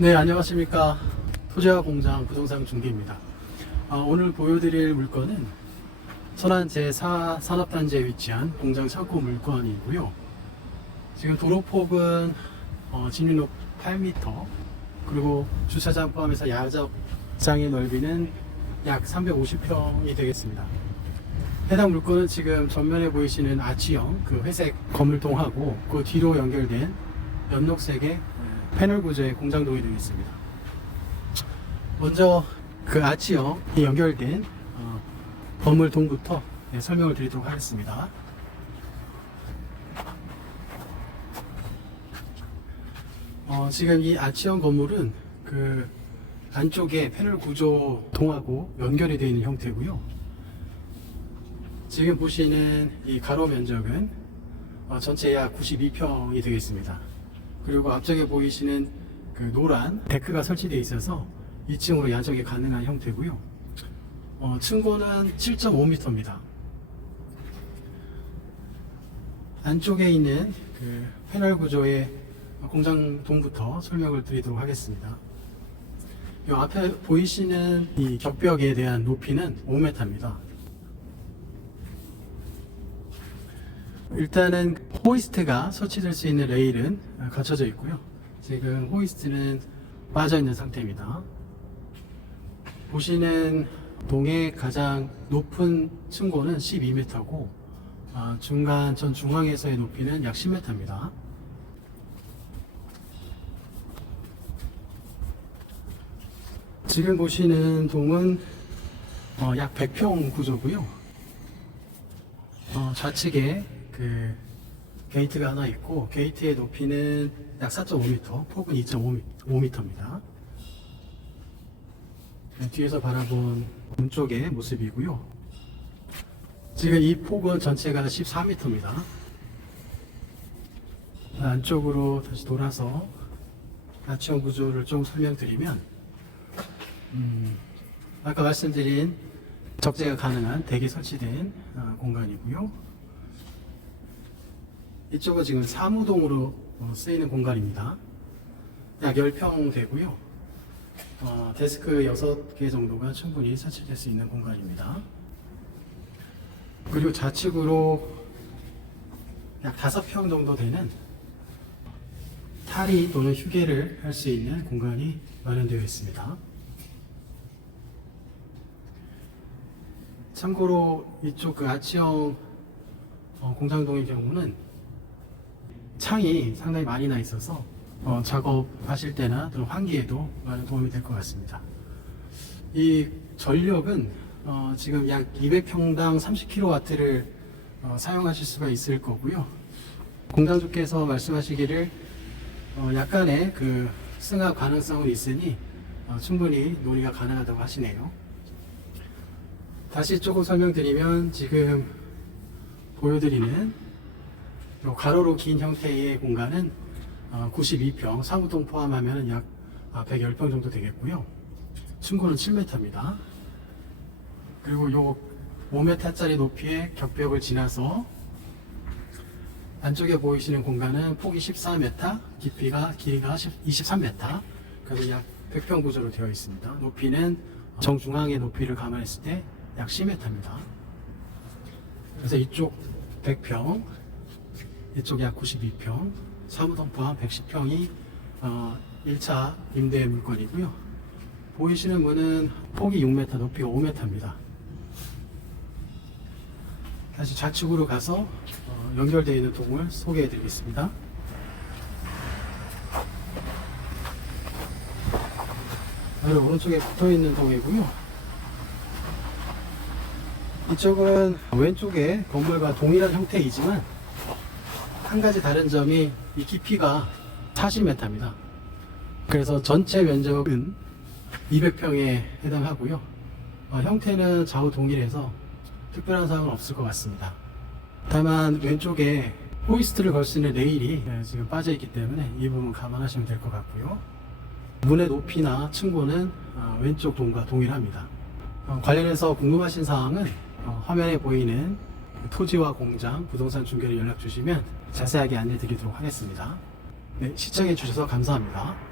네, 안녕하십니까. 토지화 공장 부동산 중개입니다. 아, 오늘 보여드릴 물건은 천안 제4 산업단지에 위치한 공장 창고 물건이고요. 지금 도로폭은 어, 진입로 8m, 그리고 주차장 포함해서 야적장의 넓이는 약 350평이 되겠습니다. 해당 물건은 지금 전면에 보이시는 아치형 그 회색 건물동하고 그 뒤로 연결된 연녹색의 패널 구조의 공장동이 되겠습니다. 먼저 그 아치형이 연결된 어, 건물동부터 네, 설명을 드리도록 하겠습니다. 어, 지금 이 아치형 건물은 그 안쪽에 패널 구조 동하고 연결이 되어 있는 형태고요. 지금 보시는 이 가로 면적은 어, 전체 약 92평이 되겠습니다. 그리고 앞쪽에 보이시는 그 노란 데크가 설치되어 있어서 2층으로 야적이 가능한 형태고요. 어, 층고는 7.5m입니다. 안쪽에 있는 그 패널 구조의 공장동부터 설명을 드리도록 하겠습니다. 이 앞에 보이시는 이 격벽에 대한 높이는 5m입니다. 일단은 호이스트가 설치될 수 있는 레일은 갖춰져 있고요. 지금 호이스트는 빠져 있는 상태입니다. 보시는 동의 가장 높은 층고는 12m고 아, 중간 전 중앙에서의 높이는 약 10m입니다. 지금 보시는 동은 어, 약 100평 구조고요. 어, 좌측에 그 게이트가 하나 있고 게이트의 높이는 약 4.5m, 폭은 2.5m입니다. 뒤에서 바라본 문 쪽의 모습이고요. 지금 이 폭은 전체가 14m입니다. 안쪽으로 다시 돌아서 아치형 구조를 좀 설명드리면 음, 아까 말씀드린 적재가 가능한 대기 설치된 어, 공간이고요. 이쪽은 지금 사무동으로 어, 쓰이는 공간입니다. 약 10평 되고요. 어, 데스크 6개 정도가 충분히 설치될 수 있는 공간입니다. 그리고 좌측으로 약 5평 정도 되는 탈의 또는 휴게를 할 수 있는 공간이 마련되어 있습니다. 참고로 이쪽 그 아치형 어, 공장동의 경우는 창이 상당히 많이 나 있어서 어, 작업하실 때나 또는 환기에도 많은 도움이 될 것 같습니다. 이 전력은 어, 지금 약 200평당 30kW를 어, 사용하실 수가 있을 거고요. 공장주께서 말씀하시기를 어, 약간의 그 승합 가능성은 있으니 어, 충분히 논의가 가능하다고 하시네요. 다시 조금 설명드리면 지금 보여드리는 요 가로로 긴 형태의 공간은 어, 92평, 사무동 포함하면 약 110평 정도 되겠고요. 층고는 7m입니다. 그리고 요 5m짜리 높이의 격벽을 지나서 안쪽에 보이시는 공간은 폭이 14m, 깊이가 길이가 23m, 그래서 약 100평 구조로 되어 있습니다. 높이는 정중앙의 높이를 감안했을 때 약 10m입니다. 그래서 이쪽 100평, 이쪽 약 92평, 사무동 포함 110평이 어, 1차 임대 물건이고요. 보이시는 문은 폭이 6m, 높이가 5m입니다. 다시 좌측으로 가서 어, 연결되어 있는 동을 소개해 드리겠습니다. 바로 오른쪽에 붙어 있는 동이고요. 이쪽은 왼쪽에 건물과 동일한 형태이지만 한 가지 다른 점이 이 깊이가 40m입니다. 그래서 전체 면적은 200평에 해당하고요. 어, 형태는 좌우 동일해서 특별한 사항은 없을 것 같습니다. 다만 왼쪽에 호이스트를 걸 수 있는 레일이 네, 지금 빠져 있기 때문에 이 부분 감안하시면 될 것 같고요. 문의 높이나 층고는 어, 왼쪽 동과 동일합니다. 어, 관련해서 궁금하신 사항은 어, 화면에 보이는 토지와 공장, 부동산 중개를 연락 주시면 자세하게 안내 드리도록 하겠습니다. 네, 시청해 주셔서 감사합니다.